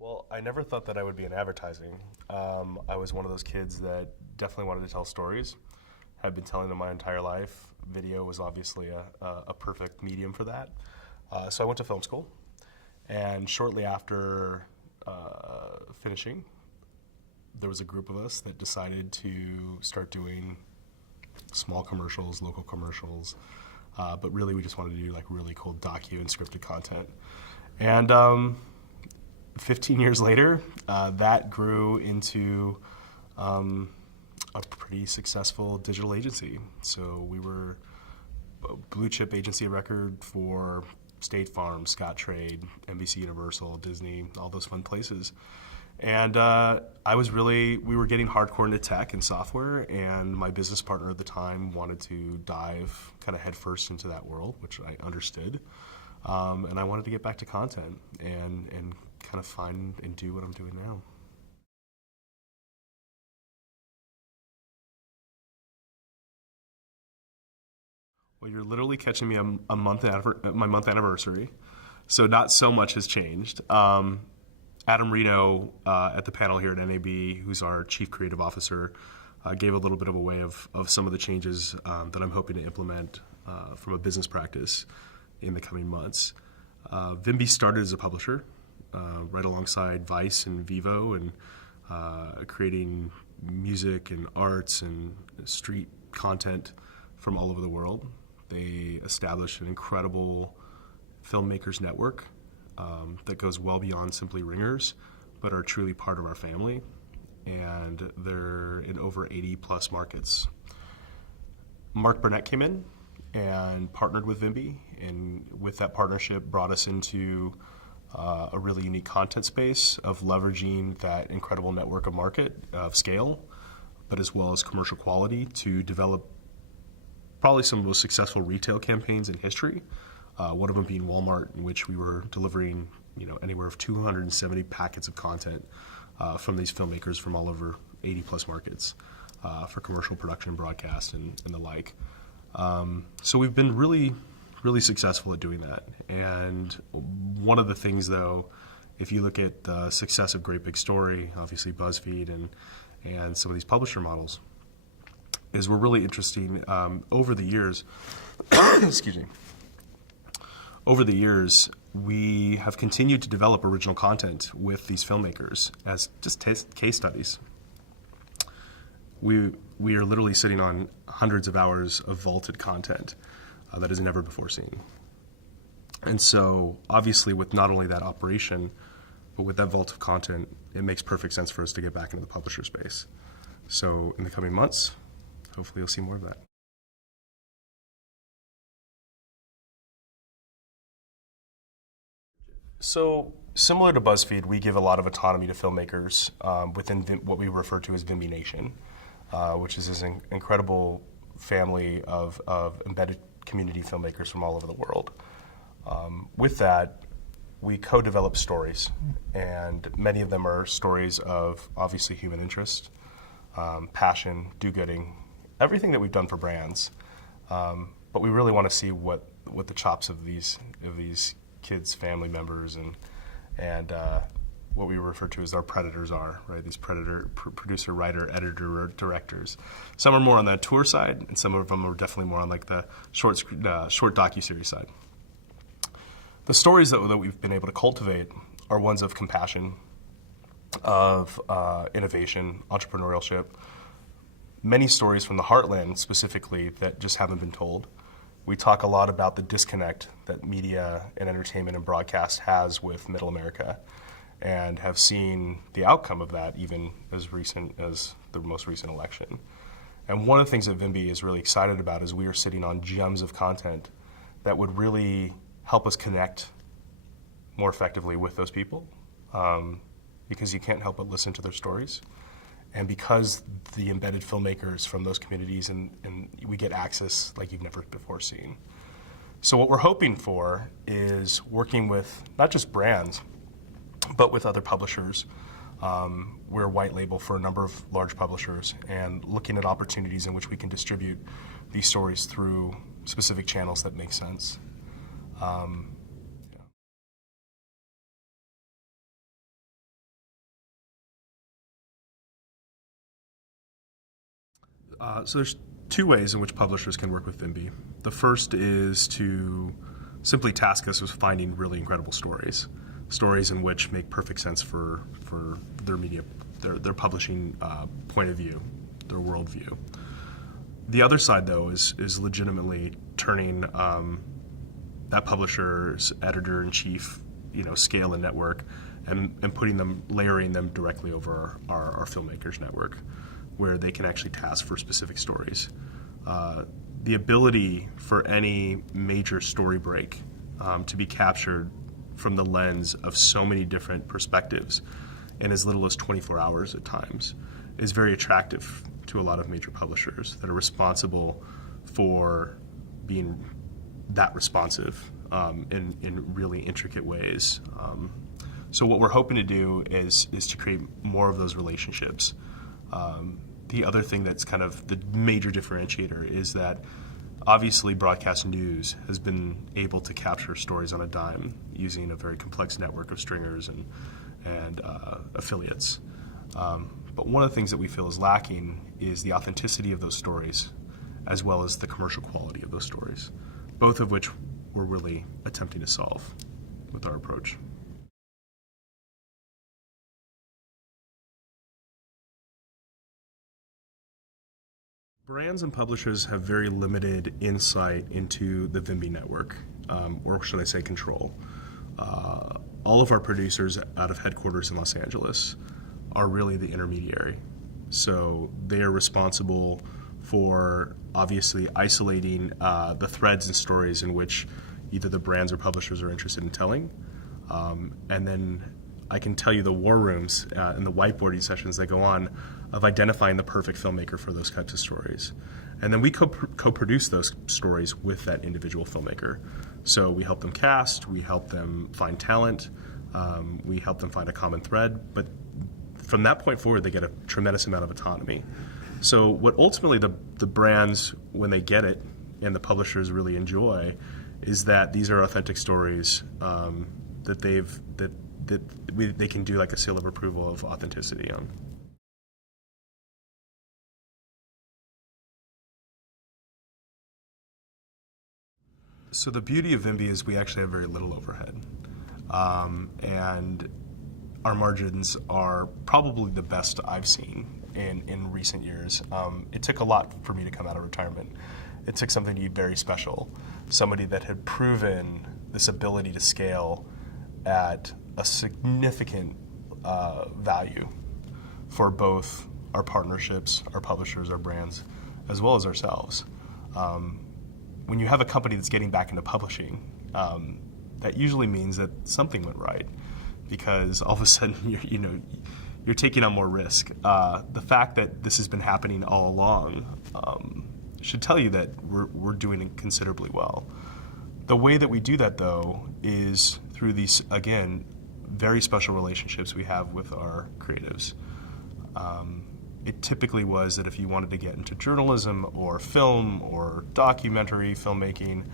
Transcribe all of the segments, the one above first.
Well, I never thought that I would be in advertising. I was one of those kids that definitely wanted to tell stories. Had been telling them my entire life. Video was obviously a perfect medium for that. So I went to film school, and shortly after finishing, there was a group of us that decided to start doing small commercials, local commercials, but really we just wanted to do like really cool docu and scripted content. And 15 years later, that grew into a pretty successful digital agency. So we were a blue chip agency of record for State Farm, Scott Trade, NBC Universal, Disney, all those fun places. And we were getting hardcore into tech and software, and my business partner at the time wanted to dive kind of headfirst into that world, which I understood. And I wanted to get back to content and kind of find and do what I'm doing now. Well, you're literally catching me my month anniversary, so not so much has changed. Adam Reno at the panel here at NAB, who's our Chief Creative Officer, gave a little bit of a way of some of the changes that I'm hoping to implement from a business practice in the coming months. Vimby started as a publisher, right alongside Vice and Vivo, and creating music and arts and street content from all over the world. They established an incredible filmmakers network that goes well beyond simply ringers, but are truly part of our family. And they're in over 80 plus markets. Mark Burnett came in and partnered with Vimby, and with that partnership brought us into a really unique content space of leveraging that incredible network of market of scale, but as well as commercial quality to develop probably some of the most successful retail campaigns in history. One of them being Walmart, in which we were delivering anywhere of 270 packets of content from these filmmakers from all over 80 plus markets for commercial production, broadcast, and the like. So we've been really, really successful at doing that. And one of the things, though, if you look at the success of Great Big Story, obviously BuzzFeed and some of these publisher models, is we're really interesting over the years. Excuse me. Over the years, we have continued to develop original content with these filmmakers as just case studies. We are literally sitting on hundreds of hours of vaulted content that is never before seen. And so, obviously, with not only that operation, but with that vault of content, it makes perfect sense for us to get back into the publisher space. So, in the coming months, hopefully you'll see more of that. So, similar to BuzzFeed, we give a lot of autonomy to filmmakers within what we refer to as Vimby Nation, which is this incredible family of embedded community filmmakers from all over the world. With that, we co-develop stories, and many of them are stories of obviously human interest, passion, do-gooding, everything that we've done for brands. But we really want to see what the chops of these kids' family members and what we refer to as our predators are, right? These producer, writer, editor, or directors. Some are more on the tour side, and some of them are definitely more on like the short docuseries side. The stories that we've been able to cultivate are ones of compassion, of innovation, entrepreneurship. Many stories from the heartland specifically that just haven't been told. We talk a lot about the disconnect that media and entertainment and broadcast has with Middle America, and have seen the outcome of that even as recent as the most recent election. And one of the things that Vimby is really excited about is we are sitting on gems of content that would really help us connect more effectively with those people, because you can't help but listen to their stories. And because the embedded filmmakers from those communities, and we get access like you've never before seen. So what we're hoping for is working with not just brands, but with other publishers. We're a white label for a number of large publishers, and looking at opportunities in which we can distribute these stories through specific channels that make sense. So there's two ways in which publishers can work with Vimby. The first is to simply task us with finding really incredible stories in which make perfect sense for their media, their publishing point of view, their worldview. The other side, though, is legitimately turning that publisher's editor-in-chief, scale and network, and layering them directly over our filmmakers network, where they can actually task for specific stories. The ability for any major story break to be captured from the lens of so many different perspectives in as little as 24 hours at times is very attractive to a lot of major publishers that are responsible for being that responsive in really intricate ways. So what we're hoping to do is to create more of those relationships. The other thing that's kind of the major differentiator is that obviously broadcast news has been able to capture stories on a dime using a very complex network of stringers and affiliates. But one of the things that we feel is lacking is the authenticity of those stories as well as the commercial quality of those stories, both of which we're really attempting to solve with our approach. Brands and publishers have very limited insight into the Vimby network, or should I say control. All of our producers out of headquarters in Los Angeles are really the intermediary. So they are responsible for obviously isolating the threads and stories in which either the brands or publishers are interested in telling. And then I can tell you the war rooms and the whiteboarding sessions that go on of identifying the perfect filmmaker for those types of stories. And then we co-produce those stories with that individual filmmaker. So we help them cast, we help them find talent, we help them find a common thread, but from that point forward, they get a tremendous amount of autonomy. So what ultimately the brands, when they get it, and the publishers really enjoy, is that these are authentic stories that they can do like a seal of approval of authenticity on. So the beauty of Vimby is we actually have very little overhead, and our margins are probably the best I've seen in recent years. It took a lot for me to come out of retirement. It took something to be very special, somebody that had proven this ability to scale at a significant value for both our partnerships, our publishers, our brands, as well as ourselves. When you have a company that's getting back into publishing, that usually means that something went right, because all of a sudden you're taking on more risk. The fact that this has been happening all along should tell you that we're doing it considerably well. The way that we do that, though, is through these, again, very special relationships we have with our creatives. It typically was that if you wanted to get into journalism or film or documentary filmmaking,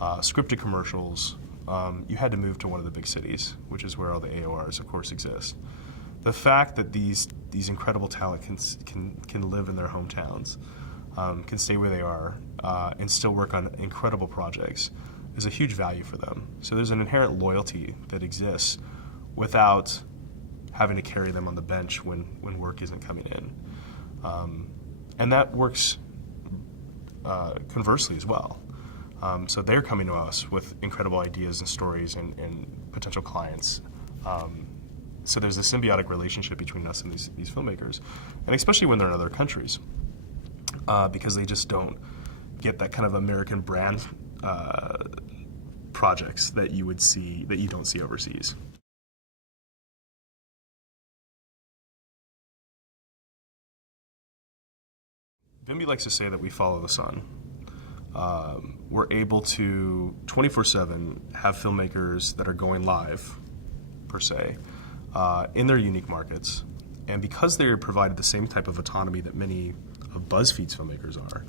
scripted commercials, you had to move to one of the big cities, which is where all the AORs, of course, exist. The fact that these incredible talent can live in their hometowns, can stay where they are, and still work on incredible projects is a huge value for them. So there's an inherent loyalty that exists without having to carry them on the bench when work isn't coming in. And that works conversely as well. So they're coming to us with incredible ideas and stories and potential clients. So there's a symbiotic relationship between us and these filmmakers, and especially when they're in other countries, because they just don't get that kind of American brand projects that you don't see overseas. Vimby likes to say that we follow the sun. We're able to 24/7 have filmmakers that are going live, per se, in their unique markets. And because they're provided the same type of autonomy that many of BuzzFeed's filmmakers are,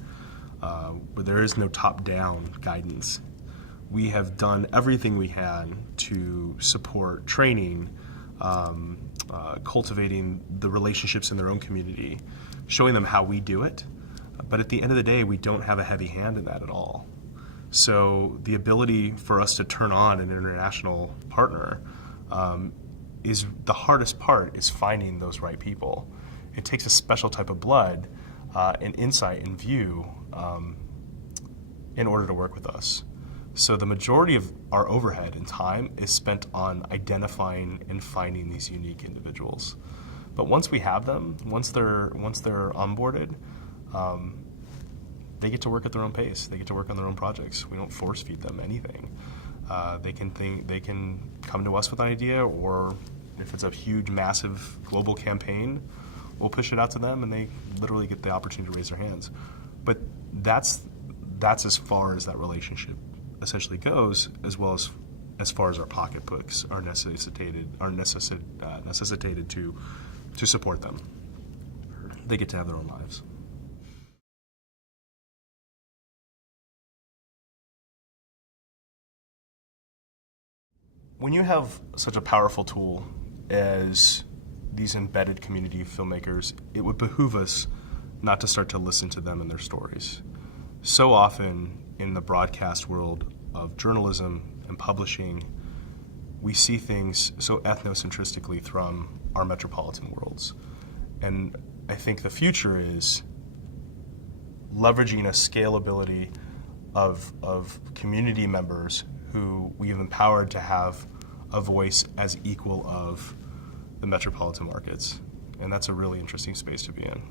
where there is no top-down guidance, we have done everything we can to support training, cultivating the relationships in their own community, showing them how we do it, But at the end of the day, we don't have a heavy hand in that at all. So the ability for us to turn on an international partner is the hardest part, is finding those right people. It takes a special type of blood and insight and view in order to work with us. So the majority of our overhead and time is spent on identifying and finding these unique individuals. But once we have them, once they're onboarded, they get to work at their own pace. They get to work on their own projects. We don't force feed them anything. They can come to us with an idea, or if it's a huge, massive global campaign, we'll push it out to them, and they literally get the opportunity to raise their hands. But that's as far as that relationship essentially goes, as well as far as our pocketbooks are necessitated to support them. They get to have their own lives. When you have such a powerful tool as these embedded community filmmakers, it would behoove us not to start to listen to them and their stories. So often in the broadcast world of journalism and publishing, we see things so ethnocentrically from our metropolitan worlds. And I think the future is leveraging a scalability of community members who we have empowered to have a voice as equal of the metropolitan markets. And that's a really interesting space to be in.